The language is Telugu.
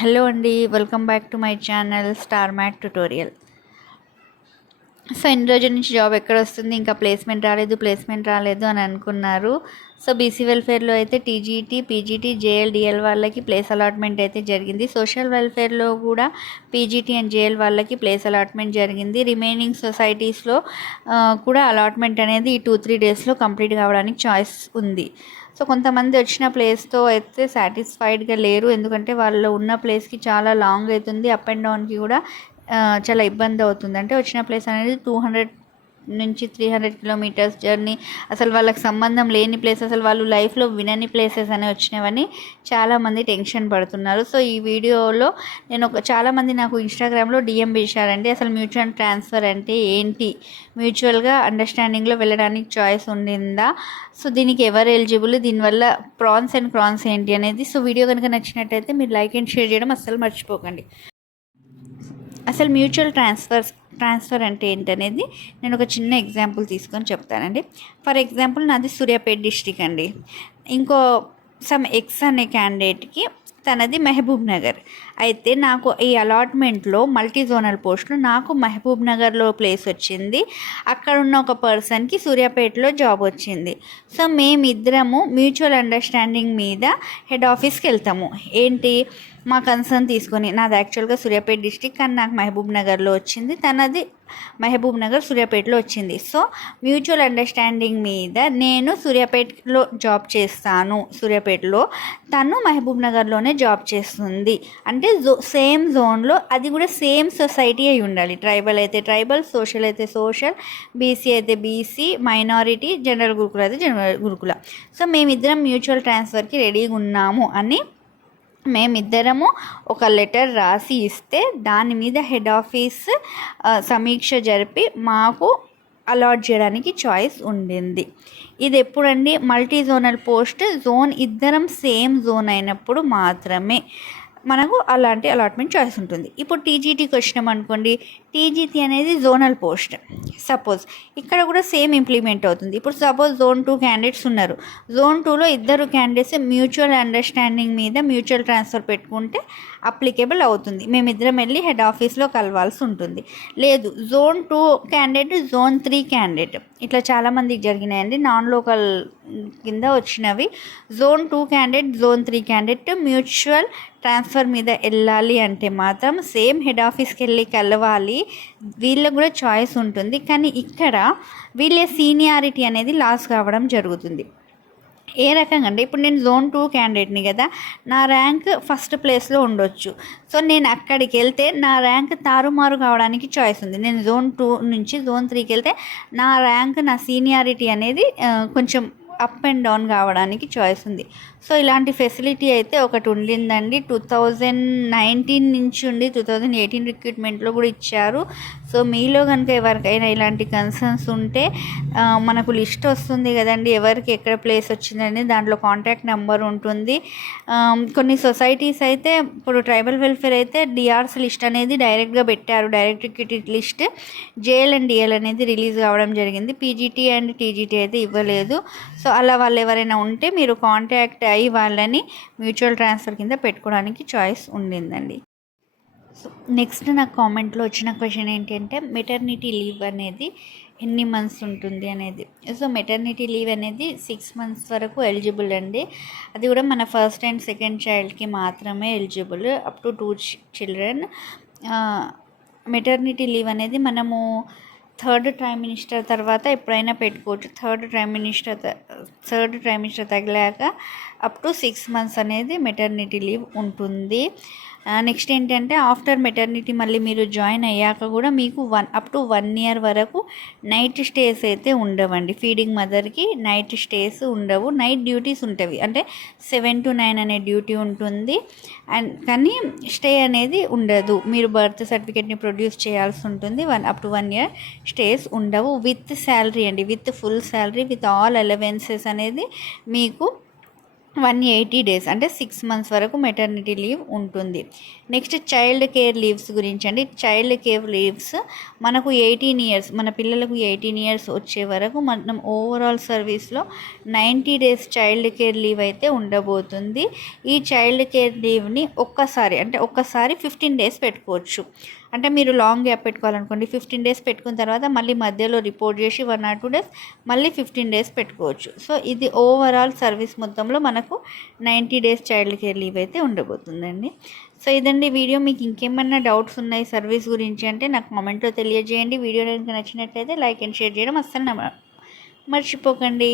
హలో అండి, welcome back to my channel star math tutorial. So ఇన్ని రోజుల నుంచి జాబ్ ఎక్కడ వస్తుంది, ఇంకా ప్లేస్మెంట్ రాలేదు అని అనుకున్నారు. సో బీసీ వెల్ఫేర్లో అయితే టీజీటీ, పీజీటీ, జేఎల్, డిఎల్ వాళ్ళకి ప్లేస్ అలాట్మెంట్ అయితే జరిగింది. సోషల్ వెల్ఫేర్లో కూడా పీజీటీ అండ్ జేఎల్ వాళ్ళకి ప్లేస్ అలాట్మెంట్ జరిగింది. రిమైనింగ్ సొసైటీస్లో కూడా అలాట్మెంట్ అనేది ఈ 2-3 డేస్లో కంప్లీట్ కావడానికి ఛాయిస్ ఉంది. సో కొంతమంది వచ్చిన ప్లేస్తో అయితే సాటిస్ఫైడ్గా లేరు, ఎందుకంటే వాళ్ళు ఉన్న ప్లేస్కి చాలా లాంగ్ అవుతుంది. అప్ అండ్ డౌన్కి కూడా చాలా ఇబ్బంది అవుతుంది. అంటే వచ్చిన ప్లేస్ అనేది 200 నుంచి 300 కిలోమీటర్స్ జర్నీ, అసలు వాళ్ళకి సంబంధం లేని ప్లేస్, అసలు వాళ్ళు లైఫ్లో వినని ప్లేసెస్ అని వచ్చినవని చాలామంది టెన్షన్ పడుతున్నారు. సో ఈ వీడియోలో నేను చాలామంది నాకు ఇన్స్టాగ్రామ్లో డిఎం చేశారండి, అసలు మ్యూచువల్ ట్రాన్స్ఫర్ అంటే ఏంటి, మ్యూచువల్గా అండర్స్టాండింగ్లో వెళ్ళడానికి చాయిస్ ఉండిందా, సో దీనికి ఎవరు ఎలిజిబుల్, దీనివల్ల ప్రాన్స్ అండ్ క్రాన్స్ ఏంటి అనేది. సో వీడియో కనుక నచ్చినట్టయితే మీరు లైక్ అండ్ షేర్ చేయడం అస్సలు మర్చిపోకండి. అసలు మ్యూచువల్ ట్రాన్స్ఫర్ అంటే ఏంటనేది నేను ఒక చిన్న ఎగ్జాంపుల్ తీసుకొని చెప్తానండి. ఫర్ ఎగ్జాంపుల్ నాది సూర్యాపేట డిస్ట్రిక్ట్ అండి. ఇంకో సమ్ ఎక్స్ అనే క్యాండిడేట్కి తనది మహబూబ్ నగర్. అయితే నాకు ఈ అలాట్మెంట్లో మల్టీ జోనల్ పోస్టులు నాకు మహబూబ్ నగర్లో ప్లేస్ వచ్చింది, అక్కడ ఉన్న ఒక పర్సన్కి సూర్యాపేటలో జాబ్ వచ్చింది. సో మేమిద్దరము మ్యూచువల్ అండర్స్టాండింగ్ మీద హెడ్ ఆఫీస్కి వెళ్తాము. ఏంటి, మా కన్సర్న్ తీసుకొని, నాది యాక్చువల్గా సూర్యాపేట డిస్టిక్ కానీ నాకు మహబూబ్ నగర్లో వచ్చింది, తనది మహబూబ్ నగర్ సూర్యాపేటలో వచ్చింది. సో మ్యూచువల్ అండర్స్టాండింగ్ మీద నేను సూర్యాపేటలో జాబ్ చేస్తాను, సూర్యాపేటలో తను మహబూబ్ నగర్లోనే జాబ్ చేస్తుంది. అంటే సేమ్ జోన్లో, అది కూడా సేమ్ సొసైటీ అయి ఉండాలి. ట్రైబల్ అయితే ట్రైబల్, సోషల్ అయితే సోషల్, బీసీ అయితే బీసీ, మైనారిటీ, జనరల్ గురుకుల అయితే జనరల్ గురుకుల. సో మేమిద్దరం మ్యూచువల్ ట్రాన్స్ఫర్కి రెడీగా ఉన్నాము అని మేమిద్దరము ఒక లెటర్ రాసి ఇస్తే దాని మీద హెడ్ ఆఫీస్ సమీక్ష జరిపి మాకు అలాట్ చేయడానికి చాయిస్ ఉండింది. ఇది ఎప్పుడండి, మల్టీ జోనల్ పోస్ట్ జోన్ ఇద్దరం సేమ్ జోన్ అయినప్పుడు మాత్రమే మనకు అలాంటి అలాట్మెంట్ చాయిస్ ఉంటుంది. ఇప్పుడు టీజీటీకి వచ్చినాం అనుకోండి, టీజీటీ అనేది జోనల్ పోస్ట్. సపోజ్ ఇక్కడ కూడా సేమ్ ఇంప్లిమెంట్ అవుతుంది. ఇప్పుడు సపోజ్ జోన్ 2 క్యాండిడేట్స్ ఉన్నారు, జోన్ 2లో ఇద్దరు క్యాండిడేట్స్ మ్యూచువల్ అండర్స్టాండింగ్ మీద మ్యూచువల్ ట్రాన్స్ఫర్ పెట్టుకుంటే అప్లికేబుల్ అవుతుంది. మేమిద్దరం వెళ్ళి హెడ్ ఆఫీస్లో కలవాల్సి ఉంటుంది. లేదు, జోన్ 2 క్యాండిడేట్, జోన్ 3 క్యాండిడేట్, ఇట్లా చాలామందికి జరిగినాయండి, నాన్ లోకల్ కింద వచ్చినవి. Zone 2 candidate, zone 3 candidate mutual transfer మీద వెళ్ళాలి అంటే మాత్రం సేమ్ హెడ్ ఆఫీస్కి వెళ్ళి కలవాలి, వీళ్ళకు కూడా చాయిస్ ఉంటుంది. కానీ ఇక్కడ వీళ్ళ సీనియారిటీ అనేది లాస్ కావడం జరుగుతుంది. ఏ రకంగా అంటే, ఇప్పుడు నేను జోన్ 2 క్యాండిడేట్ని కదా, నా ర్యాంక్ ఫస్ట్ ప్లేస్లో ఉండొచ్చు. సో నేను అక్కడికి వెళ్తే నా ర్యాంక్ తారుమారు కావడానికి చాయిస్ ఉంది. నేను జోన్ 2 నుంచి జోన్ 3కి వెళ్తే నా ర్యాంక్, నా సీనియారిటీ అనేది కొంచెం అప్ అండ్ డౌన్ కావడానికి చాయిస్ ఉంది. సో ఇలాంటి ఫెసిలిటీ అయితే ఒకటి ఉండిందండి. 2019 నుంచి ఉండి 2018 రిక్రూట్మెంట్లో కూడా ఇచ్చారు. సో మీలో కనుక ఎవరికైనా ఇలాంటి కన్సర్న్స్ ఉంటే మనకు లిస్ట్ వస్తుంది కదండి, ఎవరికి ఎక్కడ ప్లేస్ వచ్చిందని, దాంట్లో కాంటాక్ట్ నెంబర్ ఉంటుంది. కొన్ని సొసైటీస్ అయితే ఇప్పుడు ట్రైబల్ వెల్ఫేర్ అయితే డిఆర్స్ లిస్ట్ అనేది డైరెక్ట్గా పెట్టారు, direct recruited list. JL and DL అనేది రిలీజ్ కావడం జరిగింది, పీజీటీ అండ్ టీజీటీ అయితే ఇవ్వలేదు. సో అలా వాళ్ళు ఎవరైనా ఉంటే మీరు కాంటాక్ట్ అయ్యి వాళ్ళని మ్యూచువల్ ట్రాన్స్ఫర్ కింద పెట్టుకోవడానికి చాయిస్ ఉండిందండి. సో నెక్స్ట్ నాకు కామెంట్లో వచ్చిన క్వశ్చన్ ఏంటంటే, మెటర్నిటీ లీవ్ అనేది ఎన్ని మంత్స్ ఉంటుంది అనేది. సో మెటర్నిటీ లీవ్ అనేది 6 months వరకు ఎలిజిబుల్ అండి. అది కూడా మన ఫస్ట్ అండ్ సెకండ్ చైల్డ్కి మాత్రమే eligible, up to 2 children. Maternity leave అనేది మనము థర్డ్ ట్రైమినిస్టర్ తర్వాత ఎప్పుడైనా పెట్టుకోవచ్చు. థర్డ్ ట్రైమినిస్టర్ తగిలాక అప్ టు 6 months అనేది మెటర్నిటీ లీవ్ ఉంటుంది. నెక్స్ట్ ఏంటంటే, ఆఫ్టర్ మెటర్నిటీ మళ్ళీ మీరు జాయిన్ అయ్యాక కూడా మీకు అప్ టు 1 year వరకు నైట్ స్టేస్ అయితే ఉండవండి. ఫీడింగ్ మదర్కి నైట్ స్టేస్ ఉండవు, నైట్ డ్యూటీస్ ఉంటాయి. అంటే 7 to 9 అనే డ్యూటీ ఉంటుంది, అండ్ కానీ స్టే అనేది ఉండదు. మీరు బర్త్ సర్టిఫికేట్ని ప్రొడ్యూస్ చేయాల్సి ఉంటుంది. అప్ టు 1 year స్టేస్ ఉండవు. విత్ శాలరీ అండి, with full salary, with all allowances అనేది మీకు 180 డేస్ అంటే 6 మంత్స్ వరకు మెటర్నిటీ లీవ్ ఉంటుంది. నెక్స్ట్ చైల్డ్ కేర్ లీవ్స్ గురించి అండి. చైల్డ్ కేర్ లీవ్స్ మనకు 18 ఇయర్స్, మన పిల్లలకు 18 ఇయర్స్ వచ్చే వరకు మనం ఓవరాల్ సర్వీస్లో 90 డేస్ చైల్డ్ కేర్ లీవ్ అయితే ఉండబోతుంది. ఈ చైల్డ్ కేర్ లీవ్ని ఒక్కసారి 15 డేస్ పెట్టుకోవచ్చు. అంటే మీరు లాంగ్ గ్యాప్ పెట్టుకోవాలనుకోండి, 15 డేస్ పెట్టుకున్న తర్వాత మళ్ళీ మధ్యలో రిపోర్ట్ చేసి 1 or 2 డేస్ మళ్ళీ 15 డేస్ పెట్టుకోవచ్చు. సో ఇది ఓవరాల్ సర్వీస్ మొత్తంలో మనకు 90 డేస్ చైల్డ్ కేర్ లీవ్ అయితే ఉండబోతుందండి. సో ఇదండి వీడియో. మీకు ఇంకేమైనా డౌట్స్ ఉన్నాయి సర్వీస్ గురించి అంటే నాకు కామెంట్లో తెలియజేయండి. వీడియో కనుక నచ్చినట్లయితే లైక్ అండ్ షేర్ చేయడం అస్సలు మర్చిపోకండి.